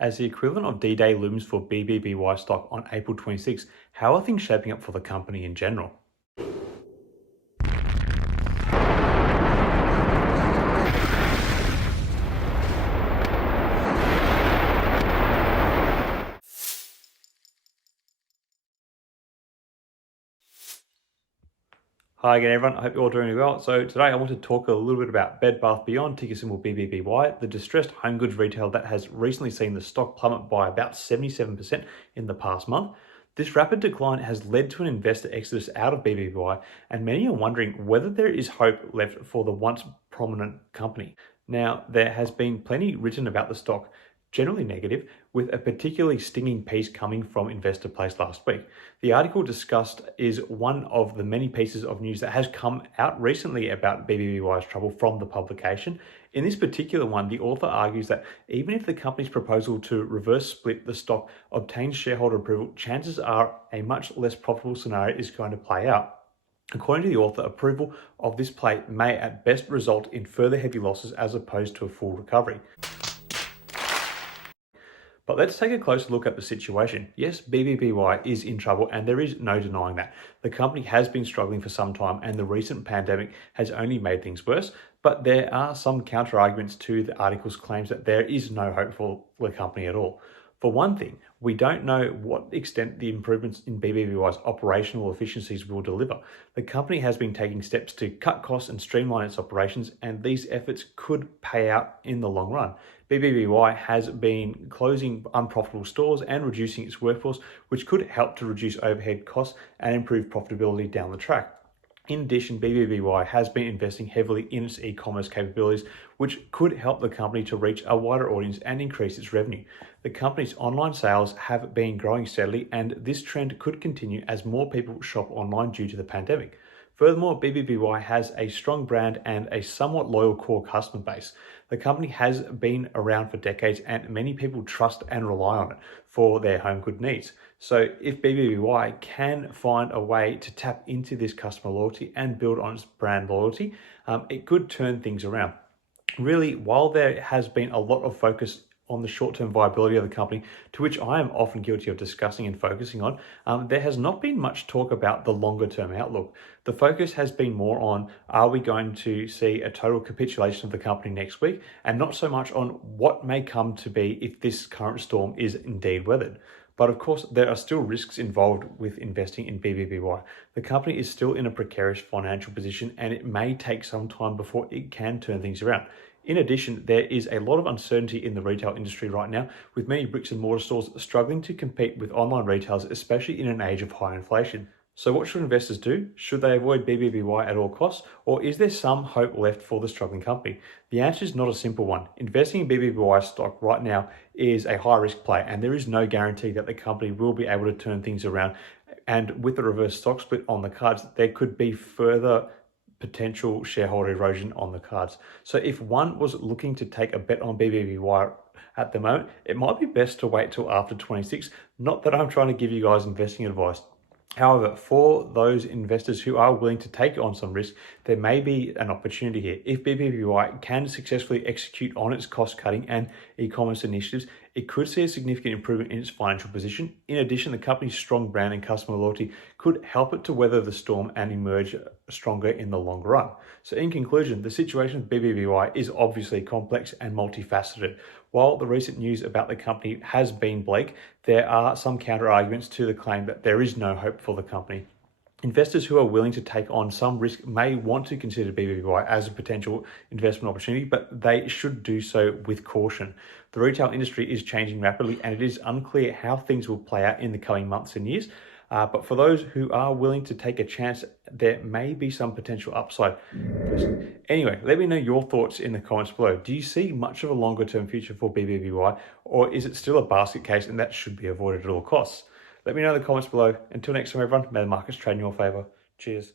As the equivalent of D-Day looms for BBBY stock on April 26, how are things shaping up for the company in general? Hi again everyone, I hope you're all doing well. So today I want to talk a little bit about Bed Bath Beyond, ticker symbol BBBY, the distressed home goods retailer that has recently seen the stock plummet by about 77% in the past month. This rapid decline has led to an investor exodus out of BBBY, and many are wondering whether there is hope left for the once prominent company. Now, there has been plenty written about the stock, generally negative, with a particularly stinging piece coming from Investor Place last week. The article discussed is one of the many pieces of news that has come out recently about BBBY's trouble from the publication. In this particular one, the author argues that even if the company's proposal to reverse split the stock obtains shareholder approval, chances are a much less profitable scenario is going to play out. According to the author, approval of this play may at best result in further heavy losses as opposed to a full recovery. But let's take a closer look at the situation. Yes, BBBY is in trouble and there is no denying that. The company has been struggling for some time and the recent pandemic has only made things worse, but there are some counter-arguments to the article's claims that there is no hope for the company at all. For one thing, we don't know what extent the improvements in BBBY's operational efficiencies will deliver. The company has been taking steps to cut costs and streamline its operations, and these efforts could pay out in the long run. BBBY has been closing unprofitable stores and reducing its workforce, which could help to reduce overhead costs and improve profitability down the track. In addition, BBBY has been investing heavily in its e-commerce capabilities, which could help the company to reach a wider audience and increase its revenue. The company's online sales have been growing steadily, and this trend could continue as more people shop online due to the pandemic. Furthermore, BBBY has a strong brand and a somewhat loyal core customer base. The company has been around for decades and many people trust and rely on it for their home good needs. So if BBBY can find a way to tap into this customer loyalty and build on its brand loyalty, it could turn things around. Really, while there has been a lot of focus on the short-term viability of the company, to which I am often guilty of discussing and focusing on, there has not been much talk about the longer-term outlook. The focus has been more on, are we going to see a total capitulation of the company next week, and not so much on what may come to be if this current storm is indeed weathered. But of course, there are still risks involved with investing in BBBY. The company is still in a precarious financial position, and it may take some time before it can turn things around. In addition, there is a lot of uncertainty in the retail industry right now, with many bricks and mortar stores struggling to compete with online retailers, especially in an age of high inflation. So what should investors do? Should they avoid BBBY at all costs, or is there some hope left for the struggling company? The answer is not a simple one. Investing in BBBY stock right now is a high risk play, and there is no guarantee that the company will be able to turn things around. And with the reverse stock split on the cards, there could be further potential shareholder erosion on the cards. So if one was looking to take a bet on BBBY at the moment, it might be best to wait till after 26. Not that I'm trying to give you guys investing advice. However, for those investors who are willing to take on some risk, there may be an opportunity here. If BBBY can successfully execute on its cost-cutting and e-commerce initiatives, it could see a significant improvement in its financial position. In addition, the company's strong brand and customer loyalty could help it to weather the storm and emerge stronger in the long run. So in conclusion, the situation with BBBY is obviously complex and multifaceted. While the recent news about the company has been bleak, there are some counter-arguments to the claim that there is no hope for the company. Investors who are willing to take on some risk may want to consider BBBY as a potential investment opportunity, but they should do so with caution. The retail industry is changing rapidly, and it is unclear how things will play out in the coming months and years. But for those who are willing to take a chance, there may be some potential upside. Anyway, let me know your thoughts in the comments below. Do you see much of a longer term future for BBBY, or is it still a basket case and that should be avoided at all costs? Let me know in the comments below. Until next time, everyone, may the markets trade in your favor. Cheers.